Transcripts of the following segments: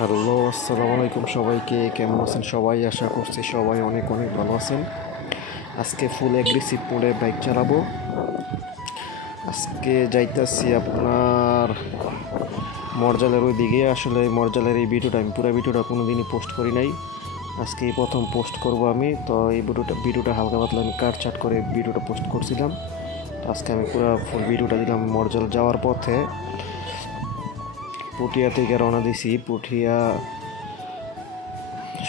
Hello, আসসালামু আলাইকুম সবাইকে। কেমন আছেন সবাই? আশা করছি সবাই অনেক অনেক ভালো আছেন। আজকে ফুল অ্যাগ্রেসিভ মোডে বাইক চালাবো। আজকে যাইতেছি আপনার মরজালের ওই দিকে। আসলে মরজালের এই ভিডিওটা আমি পুরো ভিডিওটা কোনো দিনই পোস্ট করি নাই, আজকে এই প্রথম পোস্ট করব আমি। তো এই ভিডিওটা হালকা পাতলা আমি কাটছাট করে ভিডিওটা পোস্ট করছিলাম। আজকে আমি পুরো ফুল ভিডিওটা দিলাম। মরজাল যাওয়ার পথে পুঠিয়া থেকে রওনা দিছি, পুঠিয়া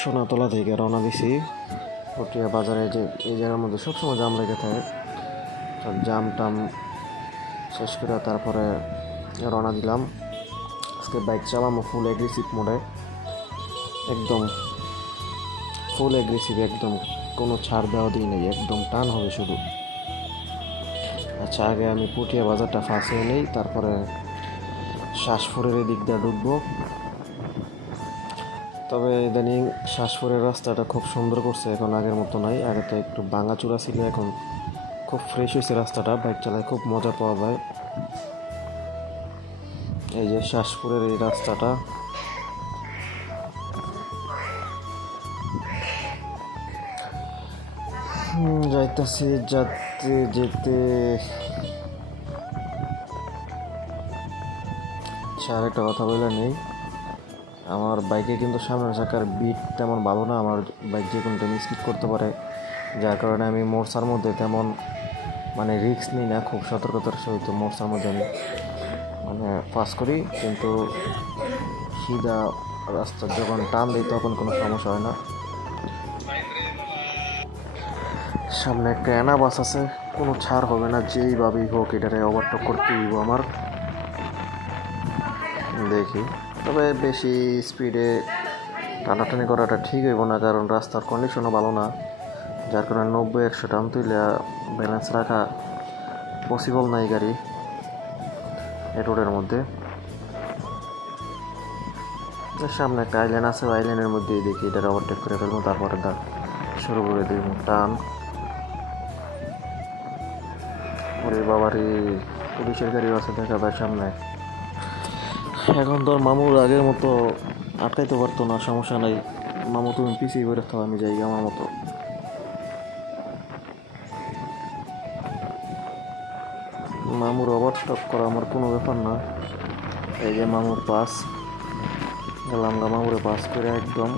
সোনাতলা থেকে রওনা দিছি। পুঠিয়া বাজারে যে এই জায়গার মধ্যে সবসময় জাম লেগে থাকে, জাম টাম শেষ করে তারপরে রওনা দিলাম। আজকে বাইক চালামো ফুল অ্যাগ্রেসিভ মোডে, একদম ফুল অ্যাগ্রেসিভ, একদম কোনো ছাড় দেওয়া দিই নেই, একদম টান হবে শুধু। আচ্ছা, আগে আমি পুঠিয়া বাজারটা ফাঁসিয়ে নেই, তারপরে শ্বাসপুরের এদিক দিয়ে ঢুকবো। তবে ইদানিং শ্বাসপুরের রাস্তাটা খুব সুন্দর করছে, এখন আগের মতো নাই। আগে তো একটু ভাঙাচুরা ছিল, এখন খুব ফ্রেশ হয়েছে রাস্তাটা, বাইক চালায় খুব মজা পাওয়া যায়। এই যে শ্বাসপুরের এই রাস্তাটা, যাইতেছি যেতে যেতে। আর একটা কথা বলে নেই, আমার বাইকে কিন্তু সামনের চাকার বিট তেমন ভালো না। আমার বাইক যে কোনো টাইম স্কিড করতে পারে, যার কারণে আমি মোরসার মধ্যে তেমন রিস্ক নিই না। খুব সতর্কতার সহিত মোরসার মধ্যে আমি পাস করি, কিন্তু সিধা রাস্তা যখন টান দিই তখন কোনো সমস্যা হয় না। সামনে একটা এনা বাস আছে, কোনো ছাড় হবে না, যেইভাবেই হোক এটারে ওভারটেক করতে হইব আমার। দেখি, তবে বেশি স্পিডে টানাটানি করাটা ঠিক হইব না, কারণ রাস্তার কন্ডিশনও ভালো না, যার কারণে 90-100 টান তুলে ব্যালেন্স রাখা পসিবল নাই গাড়ি এ রোডের মধ্যে। সামনে একটা আইল্যান্ড আছে, আইল্যান্ডের মধ্যে দেখি এটা ওভারটেক করে ফেলবো, তারপরে শুরু করে দিব টান। ওরে বাবারে, পুলিশের গাড়িও আছে দেখা যায় সামনে। এখন তো মামুর আগের মতো আটকাইতে পারতো না, সমস্যা নাই, মামু তুমি পিছিয়ে বেরো, আমি যাই আমার মতো। মামুর ওভারটেক করা আমার কোনো ব্যাপার না। এই যে মামুর পাস গেলাম, মামুরে পাস করে একদম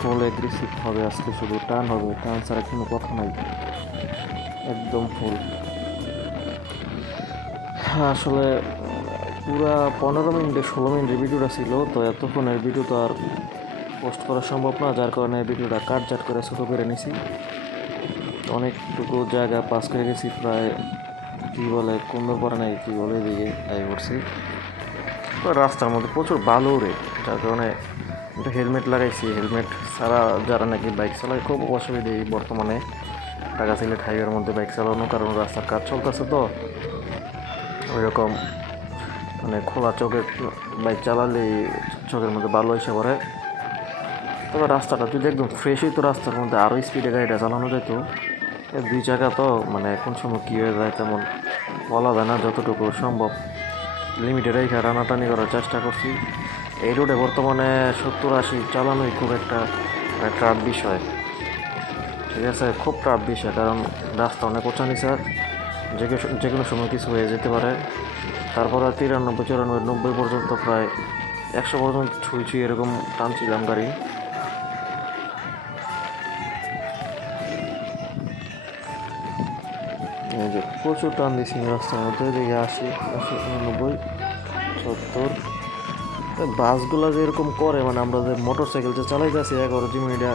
ফুল অ্যাগ্রেসিভ হবে আজকে, শুধু টান হবে, টান ছাড়া কোনো কথা নাই, একদম ফুল। আসলে পুরা 15 মিনিটে 16 মিনিটের ভিডিওটা ছিল, তো এতক্ষণের ভিডিও তো আর পোস্ট করা সম্ভব না, যার কারণে ভিডিওটা কাটজাট করে ছোটো করে নিছি। অনেকটুকু জায়গা পাস করে গেছি, প্রায় কী বলে কুন্দরপাড়া নাই কী বলে এদিকে আই করছি। রাস্তার মধ্যে প্রচুর বালু রে, যার কারণে একটা হেলমেট লাগাইছি। হেলমেট ছাড়া যারা নাকি বাইক চালায় খুব অসুবিধে বর্তমানে ঢাকা সিলেট হাইওয়ের মধ্যে বাইক চালানো, কারণ রাস্তার কাজ চলতেছে তো ওই রকম খোলা চোখে বাইক চালালে চোখের মধ্যে বালু এসে পড়ে। তবে রাস্তাটা যদি একদম ফ্রেশ হইতো, রাস্তার মধ্যে আরও স্পিডে গাড়িটা চালানো যেত। দুই জায়গা তো কোন সময় কী হয়ে যায় তেমন বলা যায় না, যতটুকু সম্ভব লিমিটে রেখে টানাটানি করার চেষ্টা করছি। এই রোডে বর্তমানে 70-80 চালানোই খুব একটা ট্রাফ বিষয়, ঠিক আছে, খুব ট্রাফ বিষয়, কারণ রাস্তা অনেক উঁচা নিচা, যে কোনো সময় কিছু হয়ে যেতে পারে। তারপরে 93-94-90 পর্যন্ত, প্রায় 100 পর্যন্ত ছুঁই এরকম টানছিলাম গাড়ি। এই যে প্রচুর টান দিচ্ছি রাস্তার মধ্যে, দেখে 80-90-70। বাসগুলো যে এরকম করে, আমরা যে মোটর সাইকেল যে চালাইতেছি 11 মিনিটে,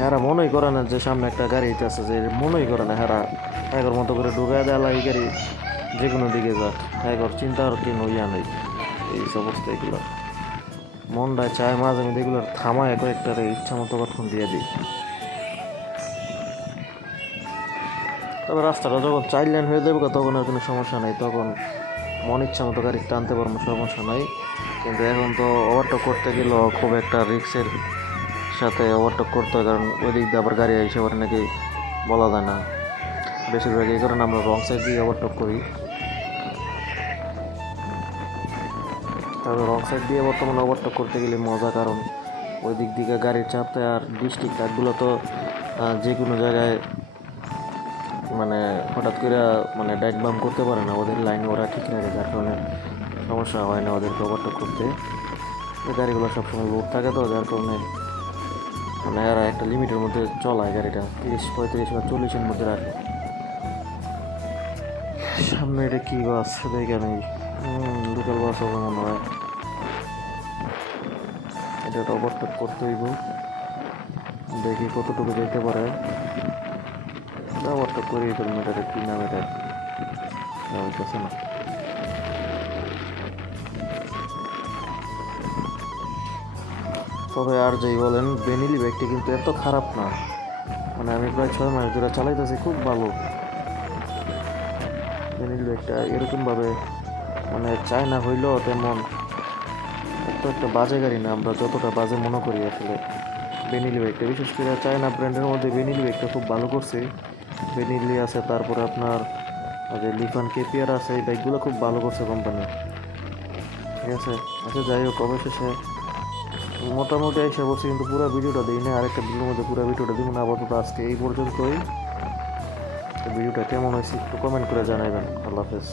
হেরা মনেই করে না যে সামনে একটা গাড়ি আছে, যে মনেই করে না, হেরা এগোর মতো করে ঢুকাই দেয় এই গাড়ি যে কোনো দিকে যাক, এগোর চিন্তা আর কি নইয়া নেই। এই সমস্ত এগুলো মনটায় চায়, মাঝে আমি এগুলো থামায় কয়েকটারে ইচ্ছা মতো কখন দিয়ে দিই। তবে রাস্তাটা যখন 4 লেন হয়ে যাবে তখন আর কোনো সমস্যা নাই, তখন মন ইচ্ছা মতো গাড়ি টানতে পারবো, সমস্যা নাই। কিন্তু এখন তো ওভারটেক করতে গেলেও খুব একটা রিক্সের সাথে ওভারটেক করতে হয়, কারণ ওই দিক দিয়ে আবার গাড়ি এসে পরে নাকি বলা যায় না। বেশিরভাগ এই কারণে আমরা রং সাইড দিয়ে ওভারটেক করি। তবে রং সাইড দিয়ে বর্তমানে ওভারটেক করতে গেলে মজা, কারণ ওই দিক দিকে গাড়ির চাপতে, আর ডিস্ট্রিক্ট ট্রাকগুলো তো যে কোনো জায়গায় মানে হঠাৎ করে মানে ডাইট বাম করতে পারে না, ওদের লাইন ওরা ঠিক রাখে, যার কারণে সমস্যা হয় না ওদেরকে ওভারটেক করতে। এই গাড়িগুলো সবসময় লোড থাকে তো, যার কারণে মানে এরা একটা লিমিটের মধ্যে চলায় গাড়িটা, 30-35 বা 40-এর মধ্যে রাখে। সামনে এটা কী বাস দেখে নেই, লোকাল বাস হবে মনে হয়। এটা ওভারটেক করতে হইব, দেখি কতটুকু যেতে পারে। ওভারটেক করেই ফেলবো, এটা কী নাম, এটা হইতেছে না। তবে আর যাই বলেন, বেনিলি বাইকটি কিন্তু এত খারাপ না, মানে আমি প্রায় 6 মাস ধরে চালাইতেছি, খুব ভালো বেনিলি বাইকটা। এরকমভাবে মানে চায়না হইলেও তেমন এত একটা বাজে গাড়ি না, আমরা যতটা বাজে মনে করি আসলে বেনিলি বাইকটা। বিশেষ করে চায়না ব্র্যান্ডের মধ্যে বেনিলি বাইকটা খুব ভালো করছে। বেনিলি আছে, তারপরে আপনার যে লিফান কেপিয়ার আছে, এই বাইকগুলো খুব ভালো করছে কোম্পানি, ঠিক আছে। আচ্ছা যাই হোক, অবশেষে মোটামুটি এসে বলছি, কিন্তু পুরো ভিডিওটা দিই না, আরেকটা ভিডিওর মধ্যে পুরো ভিডিওটা দিব না। আপাতত আজকে এই পর্যন্তই। ভিডিওটা কেমন হয়েছে একটু কমেন্ট করে জানাবেন। আল্লাহ হাফেজ।